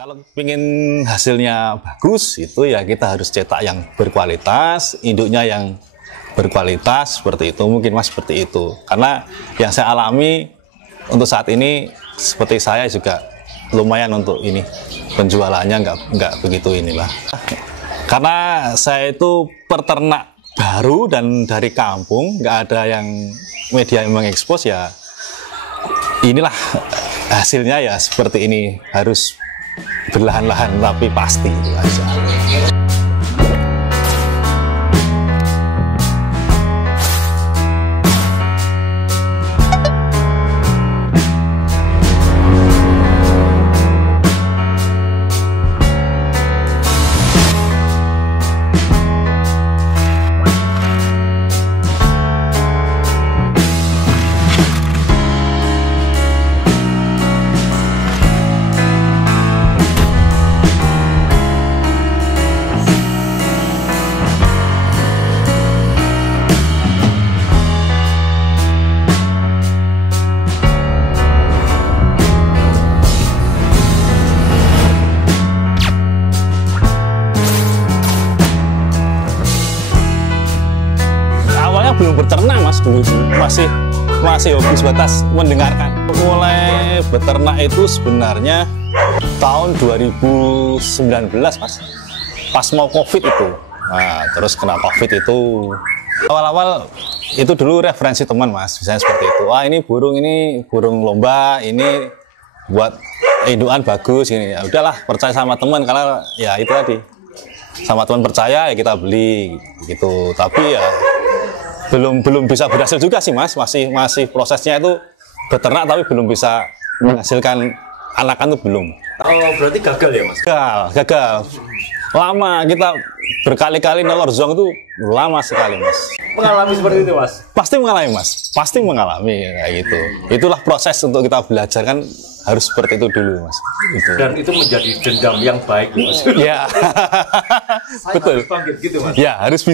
Kalau ingin hasilnya bagus, itu ya kita harus cetak yang berkualitas, induknya yang berkualitas, seperti itu. Mungkin Mas seperti itu. Karena yang saya alami untuk saat ini, seperti saya juga lumayan untuk ini, penjualannya nggak begitu inilah. Karena saya itu peternak baru dan dari kampung, nggak ada yang media yang mengekspos, ya inilah hasilnya ya seperti ini. Harus berlahan-lahan tapi pasti itu aja. Belum berternak Mas, dulu masih hobi sebatas mendengarkan. Mulai beternak itu sebenarnya tahun 2019 Mas, pas mau COVID itu. Nah, terus kena COVID itu awal-awal itu dulu referensi teman Mas, misalnya seperti itu. Wah, ini burung lomba, ini buat indukan bagus ini. Ya udahlah, percaya sama teman, karena ya itu tadi, sama teman percaya ya kita beli gitu. Tapi ya belum bisa berhasil juga sih Mas, masih prosesnya itu beternak tapi belum bisa menghasilkan anakan itu belum. Oh, berarti gagal ya Mas? Gagal. Lama, kita berkali-kali nelor zong itu lama sekali Mas. Mengalami seperti itu Mas? Pasti mengalami Mas, pasti mengalami kayak gitu. Itulah proses untuk kita belajar, kan harus seperti itu dulu Mas. Gitu. Dan itu menjadi dendam yang baik Mas. Ya, betul. Harus bangkit gitu Mas? Ya, harus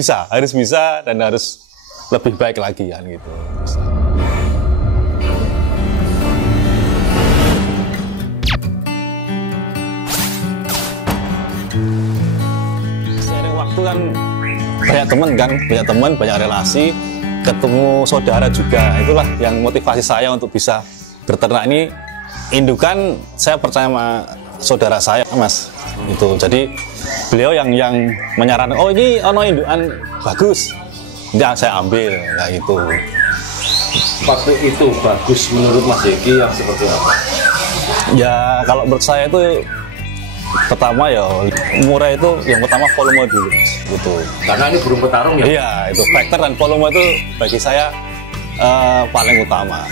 bisa dan harus lebih baik lagi kan gitu. Sering waktu kan banyak teman, banyak relasi, ketemu saudara juga. Itulah yang motivasi saya untuk bisa berternak ini. Indukan saya percaya sama saudara saya Mas. Itu. Jadi beliau yang menyarankan, oh ini ono indukan bagus. Ya, saya ambil, kayak gitu. Waktu itu bagus menurut Mas Eki yang seperti apa? Ya, kalau menurut saya itu pertama ya murah itu yang pertama volume dulu, Mas. Gitu. Karena ini burung petarung ya? Iya, itu faktor dan volume itu bagi saya paling utama.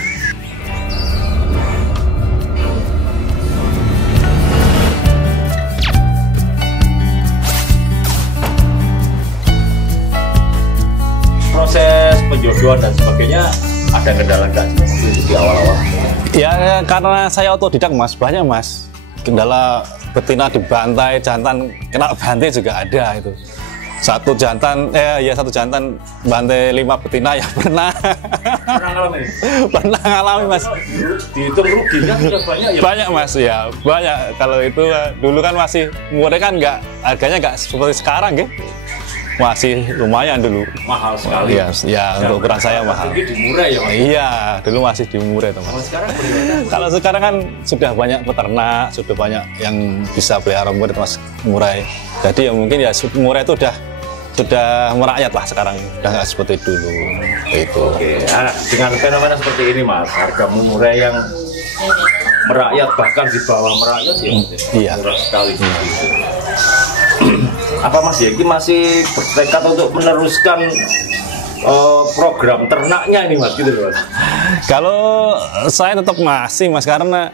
Proses penjodohan dan sebagainya ada kendala nggak di awal-awal? Ya, karena saya otodidak Mas, banyak Mas. Kendala betina dibantai, jantan kena bantai juga ada itu. Satu jantan bantai 5 betina ya pernah. Pernah ngalamin? Pernah ngalamin Mas. Dihitung ruginya sudah banyak ya? Banyak Mas, ya banyak. Kalau itu dulu kan masih murah, kan harganya nggak seperti sekarang gitu. Masih lumayan dulu. Mahal sekali. Ya untuk ukuran saya mahal. Jadi dimurah ya Mas? Iya, dulu masih dimurah itu Mas. Kalau sekarang kan sudah banyak peternak, sudah banyak yang bisa pelihara Mas murai. Jadi ya mungkin ya murai itu sudah merakyat lah sekarang, udah nggak seperti dulu. Itu. Oke, dengan fenomena seperti ini Mas, harga murai yang merakyat bahkan di bawah merakyat ya, iya. Murah sekali. Apa Mas Eki masih bertekad untuk meneruskan program ternaknya ini Mas, gitu loh Mas? Kalau saya tetap masih Mas, karena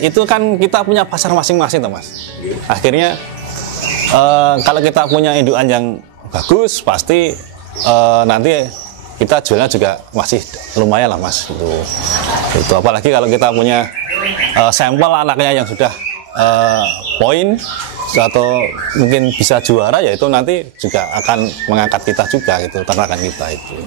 itu kan kita punya pasar masing-masing tuh Mas. Akhirnya kalau kita punya indukan yang bagus, pasti nanti kita jualnya juga masih lumayan lah Mas. Itu apalagi kalau kita punya sampel anaknya yang sudah poin atau mungkin bisa juara, ya itu nanti juga akan mengangkat kita juga gitu, ternakan kita itu.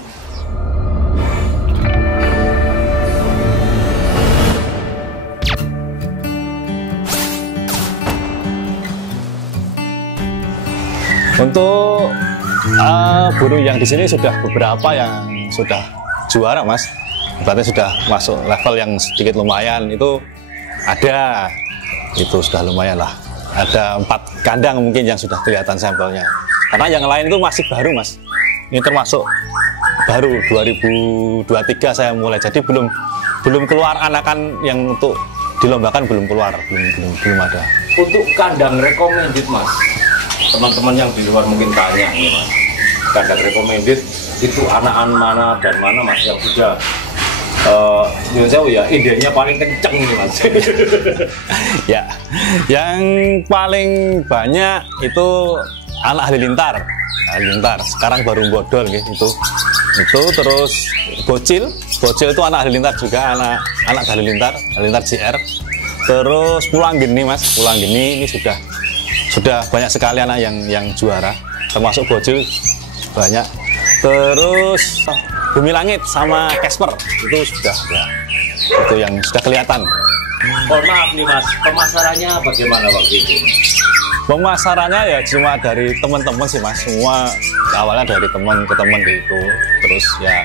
Untuk burung yang di sini sudah beberapa yang sudah juara mas, berarti sudah masuk level yang sedikit lumayan. Itu ada, itu sudah lumayan lah. Ada 4 kandang mungkin yang sudah kelihatan sampelnya. Karena yang lain itu masih baru mas. Ini termasuk baru 2023 saya mulai. Jadi belum keluar anakan yang untuk dilombakan, belum keluar, belum ada. Untuk kandang recommended mas, teman-teman yang di luar mungkin tanya nih mas, kandang recommended itu anakan mana dan mana mas yang sudah ya idenya paling kenceng nih mas. Ya, yang paling banyak itu anak halilintar. Sekarang baru bodol gitu. Itu terus bocil itu anak halilintar juga, anak halilintar JR. Terus pulang geni mas, pulang geni ini sudah banyak sekali anak yang juara, termasuk bocil banyak. Terus Bumi Langit sama Casper itu sudah ya, itu yang sudah kelihatan. Mohon maaf nih mas, pemasarannya bagaimana waktu itu? Pemasarannya ya cuma dari teman-teman sih mas, semua awalnya dari teman ke teman gitu. Terus ya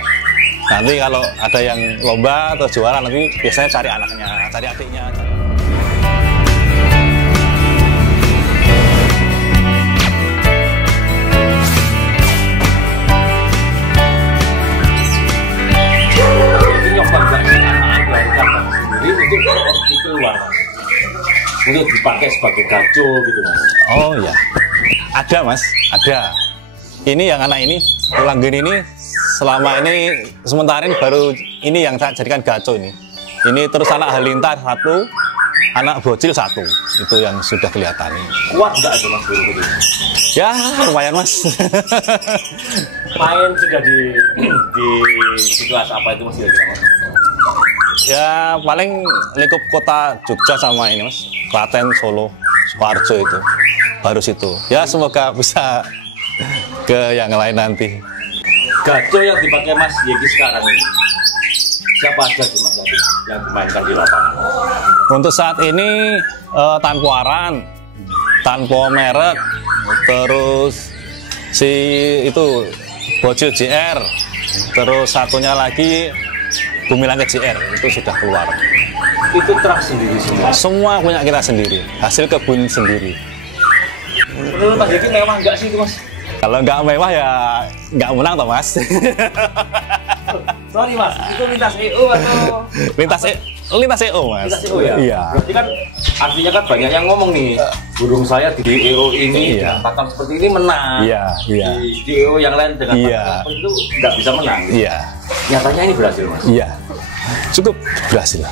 nanti kalau ada yang lomba atau juara nanti biasanya cari anaknya, cari adiknya. Untuk dipakai sebagai gaco gitu mas. Oh ya, ada mas, ada. Ini yang anak ini, pulang gini ini selama ini sementara ini baru ini yang saya jadikan gaco ini. Ini terus anak halilintar 1, anak bocil 1, itu yang sudah kelihatan. Kuat nggak itu mas burung itu? Ya lumayan mas. Main sudah di kelas apa itu mas kira-kira mas? Ya paling lingkup kota Jogja sama ini mas, Klaten, Solo, Sukoharjo itu baru situ. Ya semoga bisa ke yang lain nanti. Gaco yang dipakai mas Yegi sekarang ini siapa aja sih mas yang dimainkan di lapangan? Untuk saat ini tanpa aran, tanpa merek, terus si itu bocil JR, terus satunya lagi Bumi Langit JR itu sudah keluar. Itu terah sendiri semua? Semua punya kita sendiri, hasil kebun sendiri. Menurut Mas Yegi mewah nggak sih itu mas? Kalau nggak mewah ya nggak menang toh mas. Sorry mas, itu lintas EO atau? Lintas EO mas. Lintas EO ya? Iya. Berarti kan artinya kan banyak yang ngomong nih, burung saya di EO ini dengan pakan seperti ini menang. Iya, iya. Di EO yang lain dengan pakan seperti itu nggak bisa menang. Iya. Nyatanya ini berhasil mas? Iya, cukup berhasil.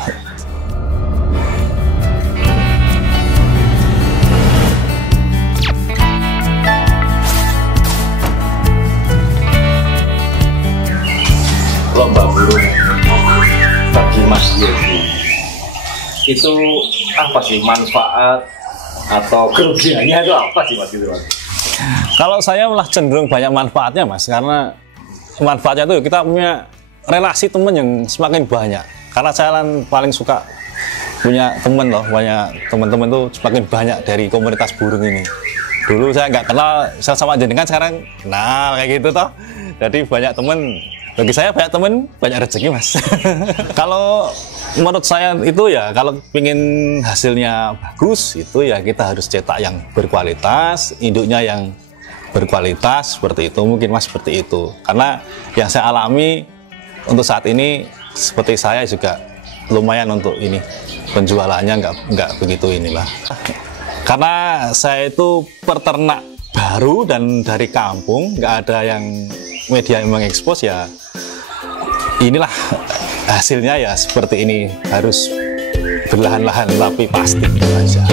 Lomba burung bagi Mas Yegi itu apa sih manfaat atau kerugiannya itu apa sih mas gitu mas? Kalau saya malah cenderung banyak manfaatnya mas, karena manfaatnya itu kita punya relasi teman yang semakin banyak. Karena saya paling suka punya teman loh, banyak teman-teman tuh semakin banyak dari komunitas burung ini. Dulu saya nggak kenal, saya sama jenengan, sekarang kenal kayak gitu toh. Jadi banyak teman. Bagi saya banyak teman, banyak rezeki mas. Kalau menurut saya itu ya, kalau ingin hasilnya bagus itu ya kita harus cetak yang berkualitas, induknya yang berkualitas seperti itu, mungkin mas seperti itu. Karena yang saya alami untuk saat ini seperti saya juga lumayan untuk ini penjualannya nggak begitu inilah. Karena saya itu peternak baru dan dari kampung, nggak ada yang media yang mengekspos, ya inilah hasilnya ya seperti ini, harus berlahan-lahan tapi pasti aja.